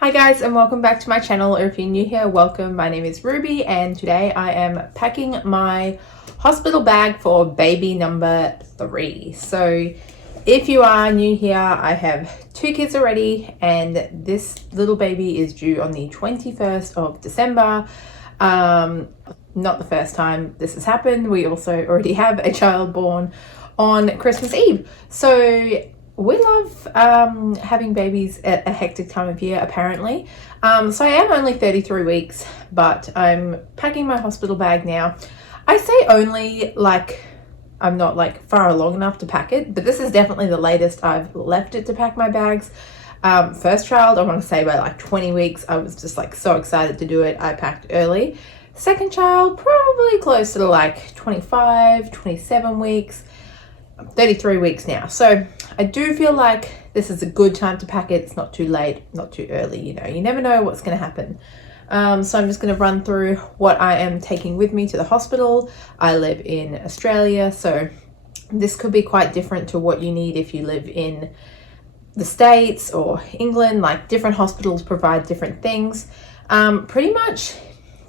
Hi guys, and welcome back to my channel, or if you're new here, welcome. My name is Ruby and today I am packing my hospital bag for baby number 3. So if you are new here, I have 2 kids already and this little baby is due on the 21st of December. Not the first time this has happened. We also already have a child born on Christmas Eve. So we love having babies at a hectic time of year, apparently. So I am only 33 weeks, but I'm packing my hospital bag now. I say only, like, I'm not like far along enough to pack it, but this is definitely the latest I've left it to pack my bags. First child, I want to say by like 20 weeks, I was just like so excited to do it. I packed early. Second child, probably closer to like 25, 27 weeks. 33 weeks now, so I do feel like this is a good time to pack it. It's not too late, not too early, you know, you never know what's going to happen. So I'm just going to run through what I am taking with me to the hospital. I live in Australia, so this could be quite different to what you need if you live in the States or England. Like, different hospitals provide different things. Pretty much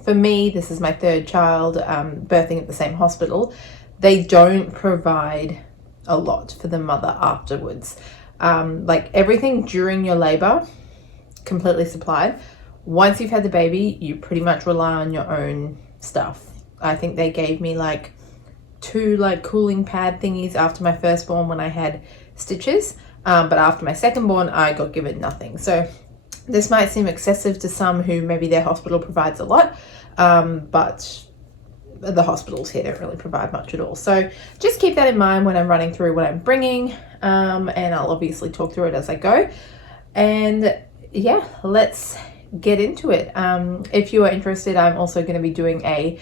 for me, this is my 3rd child, birthing at the same hospital. They don't provide a lot for the mother afterwards. Like, everything during your labor, completely supplied. Once you've had the baby, you pretty much rely on your own stuff. I think they gave me like 2 like cooling pad thingies after my firstborn when I had stitches, but after my secondborn I got given nothing. So this might seem excessive to some who maybe their hospital provides a lot, but the hospitals here don't really provide much at all. So just keep that in mind when I'm running through what I'm bringing, and I'll obviously talk through it as I go. And yeah, let's get into it. If you are interested, I'm also going to be doing a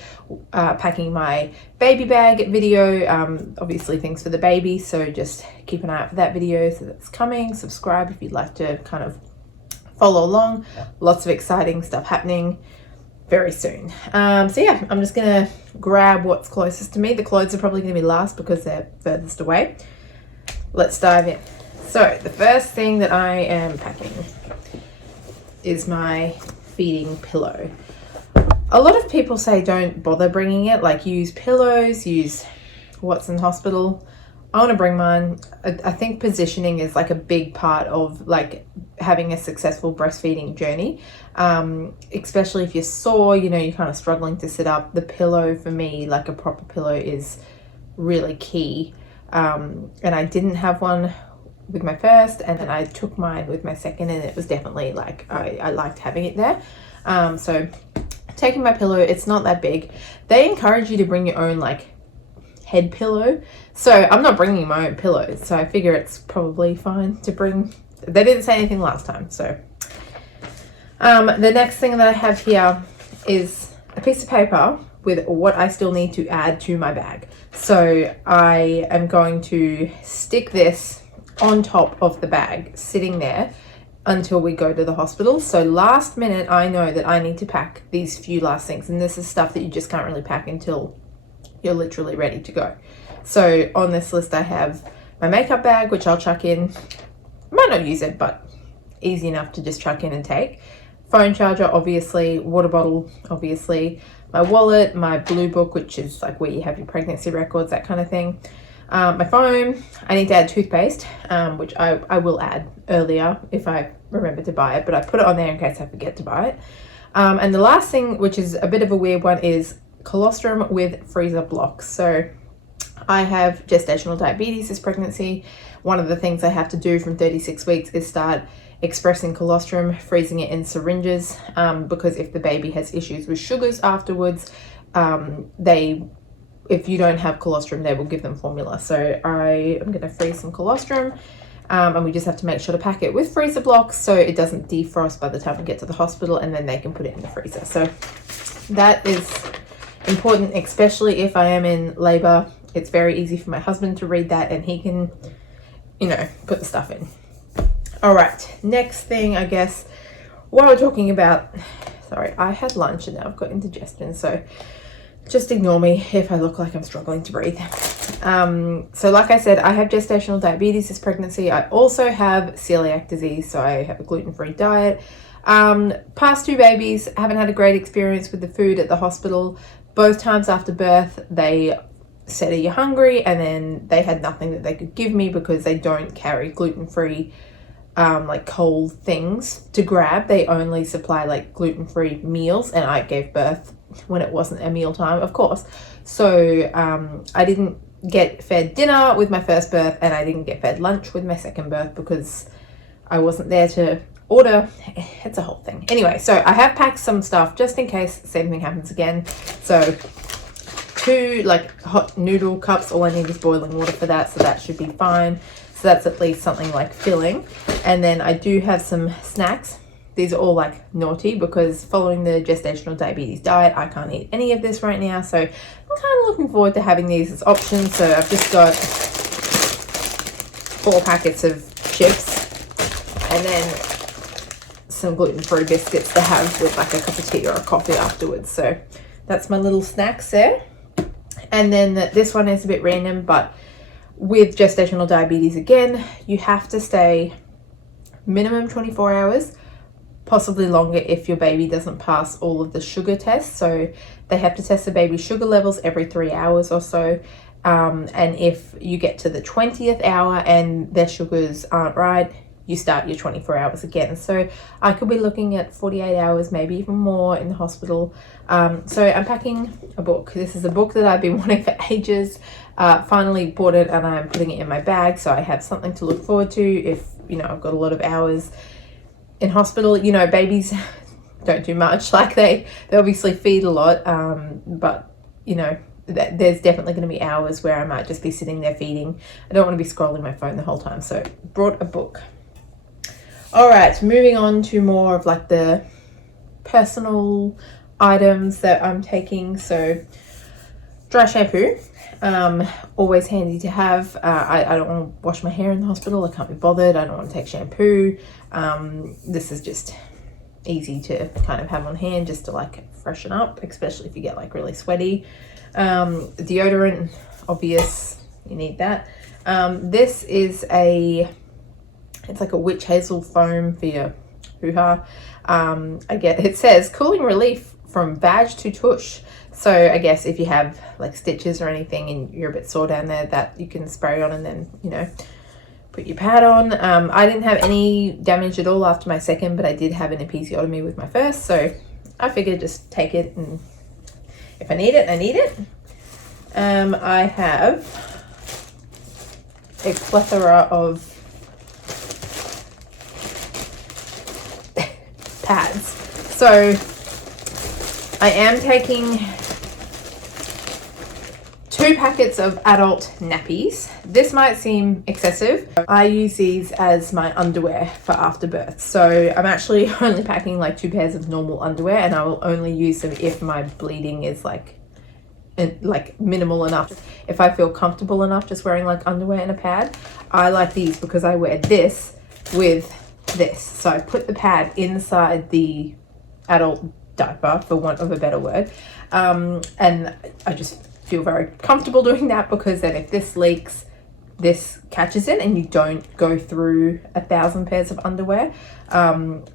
packing my baby bag video, obviously things for the baby, so just keep an eye out for that video. So that's coming. Subscribe if you'd like to kind of follow along. Lots of exciting stuff happening very soon. So yeah, I'm just gonna grab what's closest to me. The clothes are probably gonna be last because they're furthest away. Let's dive in. So the first thing that I am packing is my feeding pillow. A lot of people say don't bother bringing it, like use pillows, use what's in hospital. I want to bring mine. I think positioning is like a big part of like having a successful breastfeeding journey, especially if you're sore, you know, you're kind of struggling to sit up. The pillow for me, like a proper pillow, is really key. And I didn't have one with my first, and then I took mine with my second, and it was definitely like I liked having it there. So taking my pillow, it's not that big. They encourage you to bring your own like head pillow, so I'm not bringing my own pillows, so I figure it's probably fine to bring. They didn't say anything last time. So the next thing that I have here is a piece of paper with what I still need to add to my bag. So I am going to stick this on top of the bag, sitting there until we go to the hospital. So last minute, I know that I need to pack these few last things, and this is stuff that you just can't really pack until you're literally ready to go. So on this list I have my makeup bag, which I'll chuck in. Might not use it, but easy enough to just chuck in and take. Phone charger, obviously. Water bottle, obviously. My wallet, my blue book, which is like where you have your pregnancy records, that kind of thing. My phone. I need to add toothpaste, which I will add earlier if I remember to buy it, but I put it on there in case I forget to buy it. And the last thing, which is a bit of a weird one, is colostrum with freezer blocks. So I have gestational diabetes this pregnancy. One of the things I have to do from 36 weeks is start expressing colostrum, freezing it in syringes, because if the baby has issues with sugars afterwards, if you don't have colostrum, they will give them formula. So I am going to freeze some colostrum, and we just have to make sure to pack it with freezer blocks so it doesn't defrost by the time we get to the hospital, and then they can put it in the freezer. So that is important, especially if I am in labor. It's very easy for my husband to read that, and he can, you know, put the stuff in. All right, next thing, I guess, while we're talking about, sorry, I had lunch and now I've got indigestion, so just ignore me if I look like I'm struggling to breathe. So like I said, I have gestational diabetes this pregnancy. I also have celiac disease, so I have a gluten-free diet. Past 2 babies, haven't had a great experience with the food at the hospital. Both times after birth, they said, are you hungry? And then they had nothing that they could give me because they don't carry gluten-free like cold things to grab. They only supply like gluten-free meals, and I gave birth when it wasn't a meal time, of course. So I didn't get fed dinner with my first birth, and I didn't get fed lunch with my second birth because I wasn't there to order. It's a whole thing. Anyway, so I have packed some stuff just in case the same thing happens again. So 2 like hot noodle cups. All I need is boiling water for that, so that should be fine. So that's at least something like filling. And then I do have some snacks. These are all like naughty because following the gestational diabetes diet, I can't eat any of this right now. So I'm kind of looking forward to having these as options. So I've just got 4 packets of chips and then some gluten-free biscuits to have with like a cup of tea or a coffee afterwards. So that's my little snacks there. And then this one is a bit random, but with gestational diabetes, again, you have to stay minimum 24 hours, possibly longer if your baby doesn't pass all of the sugar tests. So they have to test the baby's sugar levels every 3 hours or so. And if you get to the 20th hour and their sugars aren't right, you start your 24 hours again. So I could be looking at 48 hours, maybe even more in the hospital. So I'm packing a book. This is a book that I've been wanting for ages. Finally bought it and I'm putting it in my bag. So I have something to look forward to if, you know, I've got a lot of hours in hospital. You know, babies don't do much. Like they obviously feed a lot. But, you know, there's definitely going to be hours where I might just be sitting there feeding. I don't want to be scrolling my phone the whole time. So brought a book. All right, moving on to more of like the personal items that I'm taking. So dry shampoo, always handy to have. I don't want to wash my hair in the hospital. I can't be bothered. I don't want to take shampoo. This is just easy to kind of have on hand just to like freshen up, especially if you get like really sweaty. Deodorant, obvious, you need that. This is it's like a witch hazel foam for your hoo-ha. It says cooling relief from vag to tush. So I guess if you have like stitches or anything and you're a bit sore down there, that you can spray on and then, you know, put your pad on. I didn't have any damage at all after my second, but I did have an episiotomy with my first. So I figured just take it, and if I need it, I need it. I have a plethora of pads. So I am taking 2 packets of adult nappies. This might seem excessive. I use these as my underwear for after birth. So I'm actually only packing like 2 pairs of normal underwear, and I will only use them if my bleeding is like minimal enough. If I feel comfortable enough just wearing like underwear and a pad. I like these because I wear this with this. So I put the pad inside the adult diaper, for want of a better word, and I just feel very comfortable doing that because then if this leaks, this catches it and you don't go through 1,000 pairs of underwear,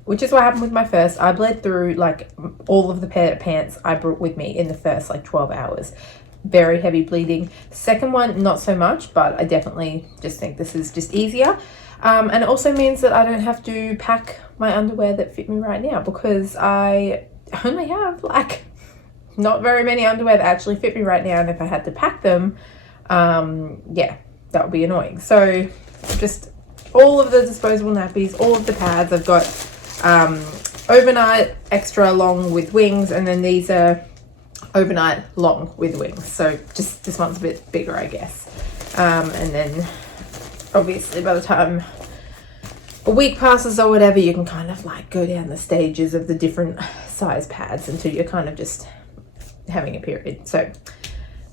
which is what happened with my first. I bled through like all of the pair of pants I brought with me in the first like 12 hours. Very heavy bleeding. Second one, not so much, but I definitely just think this is just easier. And it also means that I don't have to pack my underwear that fit me right now, because I only have like not very many underwear that actually fit me right now. And if I had to pack them, yeah, that would be annoying. So just all of the disposable nappies, all of the pads. I've got overnight extra long with wings, and then these are overnight long with wings. So just this one's a bit bigger, I guess. And then obviously by the time a week passes or whatever, you can kind of like go down the stages of the different size pads until you're kind of just having a period. So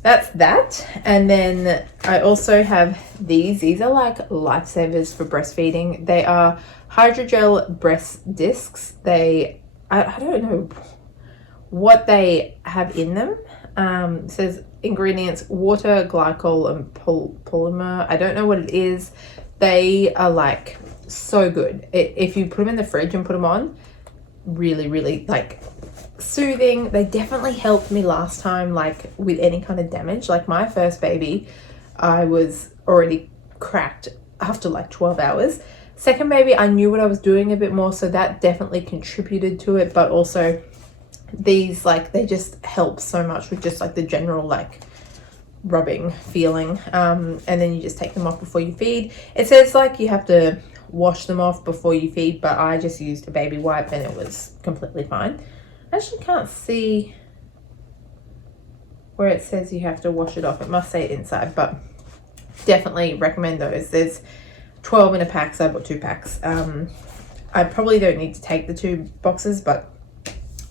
that's that. And then I also have these are like lifesavers for breastfeeding. They are hydrogel breast discs. I don't know what they have in them, It says ingredients: water, glycol, and polymer. I don't know what it is. They are like so good. If you put them in the fridge and put them on, really, really like soothing. They definitely helped me last time, like with any kind of damage. Like my first baby, I was already cracked after like 12 hours. Second baby, I knew what I was doing a bit more, so that definitely contributed to it. But also these, like, they just help so much with just like the general like rubbing feeling. And then you just take them off before you feed. It says like you have to wash them off before you feed, but I just used a baby wipe and it was completely fine. I actually can't see where it says you have to wash it off. It must say it inside, but definitely recommend those. There's 12 in a pack, so I bought 2 packs. I probably don't need to take the 2 boxes, but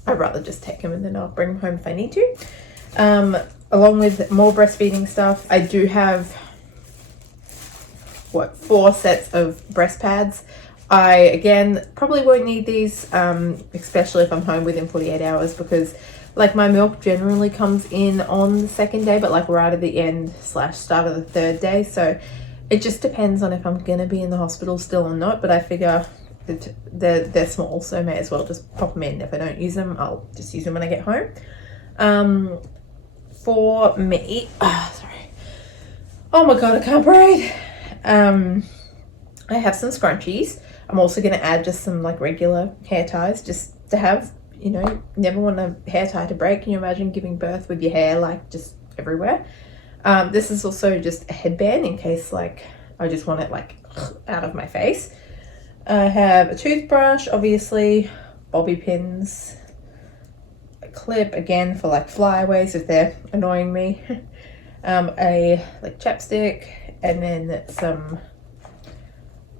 I'd rather just take them and then I'll bring them home if I need to. Along with more breastfeeding stuff, I do have 4 sets of breast pads. I again probably won't need these, especially if I'm home within 48 hours, because like my milk generally comes in on the 2nd day, but like right at the end / start of the 3rd day. So it just depends on if I'm gonna be in the hospital still or not. But I figure that they're small, so may as well just pop them in. If I don't use them, I'll just use them when I get home. For me, sorry. Oh my god, I can't breathe. I have some scrunchies. I'm also going to add just some like regular hair ties just to have, you know, never want a hair tie to break. Can you imagine giving birth with your hair like just everywhere? This is also just a headband in case like I just want it like out of my face. I have a toothbrush, obviously, bobby pins, a clip again for like flyaways if they're annoying me, a like chapstick, and then some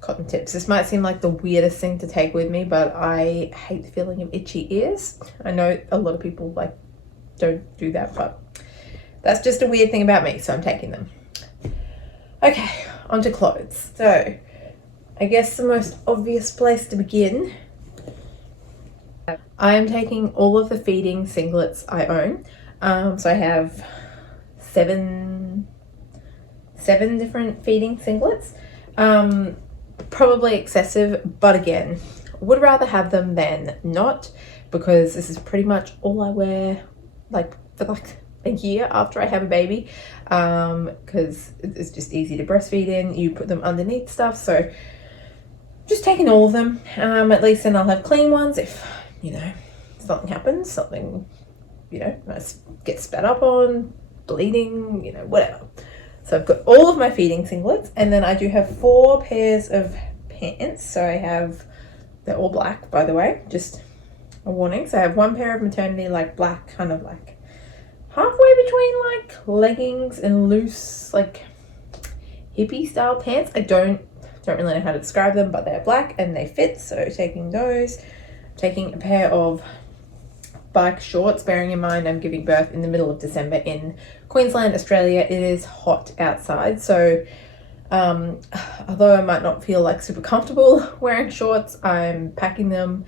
cotton tips. This might seem like the weirdest thing to take with me, but I hate the feeling of itchy ears. I know a lot of people like don't do that, but that's just a weird thing about me, so I'm taking them. Okay, onto clothes. So I guess the most obvious place to begin, I am taking all of the feeding singlets I own. So I have seven different feeding singlets. Probably excessive, but again, would rather have them than not, because this is pretty much all I wear like for like a year after I have a baby, because it's just easy to breastfeed in. You put them underneath stuff, so just taking all of them. At least then I'll have clean ones if, you know, something happens, something, you know, I get spat up on, bleeding, you know, whatever. So I've got all of my feeding singlets, and then I do have 4 pairs of pants. So I have, they're all black, by the way, just a warning. So I have 1 pair of maternity, like black, kind of like halfway between like leggings and loose, like hippie style pants. I don't really know how to describe them, but they're black and they fit. So taking those, taking a pair of bike shorts, bearing in mind I'm giving birth in the middle of December in Queensland, Australia. It is hot outside, so although I might not feel like super comfortable wearing shorts, I'm packing them.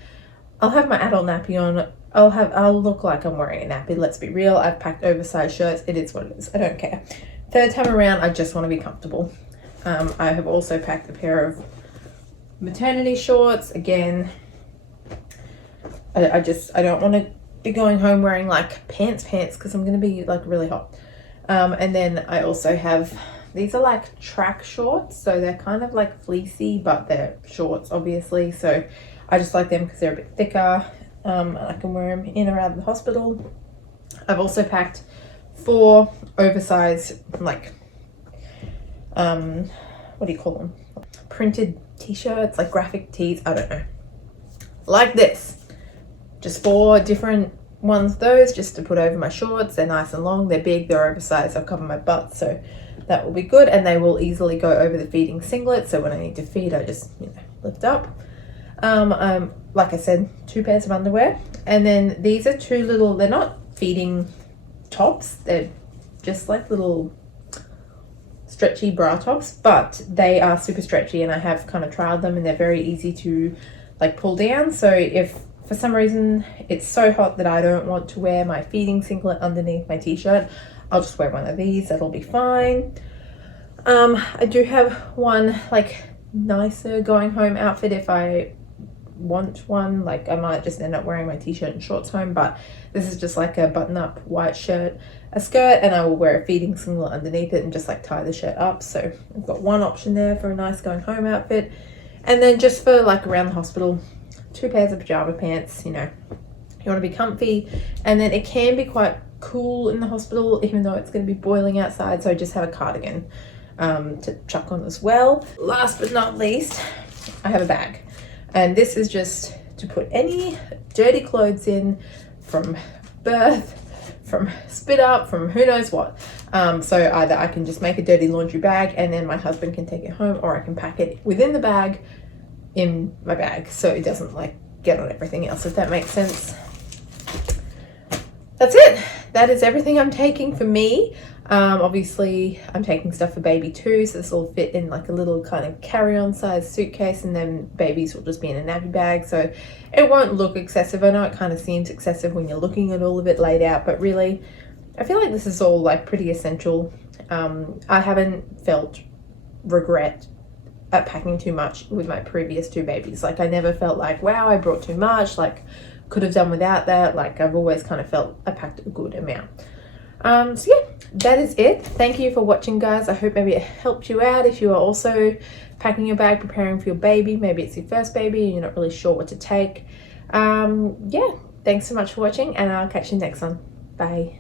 I'll have my adult nappy on. I'll look like I'm wearing a nappy, let's be real. I've packed oversized shirts. It is what it is. I don't care. 3rd time around, I just want to be comfortable. I have also packed a pair of maternity shorts. Again, I don't want to be going home wearing like pants because I'm going to be like really hot. And then I also have, these are like track shorts, so they're kind of like fleecy, but they're shorts obviously, so I just like them because they're a bit thicker, and I can wear them in or out of the hospital. I've also packed 4 oversized like what do you call them, printed t-shirts, like graphic tees, I don't know, like this. Just 4 different ones, those just to put over my shorts. They're nice and long, they're big, they're oversized, I've covered my butt, so that will be good, and they will easily go over the feeding singlet, so when I need to feed I just, you know, lift up. Like I said, 2 pairs of underwear, and then these are 2 little, they're not feeding tops, they're just like little stretchy bra tops, but they are super stretchy, and I have kind of trialed them and they're very easy to like pull down. So if for some reason it's so hot that I don't want to wear my feeding singlet underneath my t-shirt, I'll just wear one of these, that'll be fine. I do have one like nicer going home outfit if I want one. Like I might just end up wearing my t-shirt and shorts home, but this is just like a button-up white shirt, a skirt, and I will wear a feeding singlet underneath it and just like tie the shirt up. So I've got one option there for a nice going home outfit. And then just for like around the hospital, 2 pairs of pajama pants. You know, you want to be comfy, and then it can be quite cool in the hospital even though it's going to be boiling outside, so I just have a cardigan to chuck on as well. Last but not least, I have a bag, and this is just to put any dirty clothes in from birth, from spit up, from who knows what. So either I can just make a dirty laundry bag and then my husband can take it home, or I can pack it within the bag in my bag so it doesn't like get on everything else, if that makes sense. That's it. That is everything I'm taking for me. Obviously I'm taking stuff for baby too, so this will fit in like a little kind of carry-on size suitcase, and then babies will just be in a nappy bag, so it won't look excessive. I know it kind of seems excessive when you're looking at all of it laid out, but really I feel like this is all like pretty essential. I haven't felt regret at packing too much with my previous 2 babies. Like I never felt like, wow, I brought too much, like could have done without that. Like I've always kind of felt I packed a good amount. So yeah, that is it. Thank you for watching, guys. I hope maybe it helped you out if you are also packing your bag, preparing for your baby. Maybe it's your first baby and you're not really sure what to take. Yeah, thanks so much for watching, and I'll catch you next one. Bye.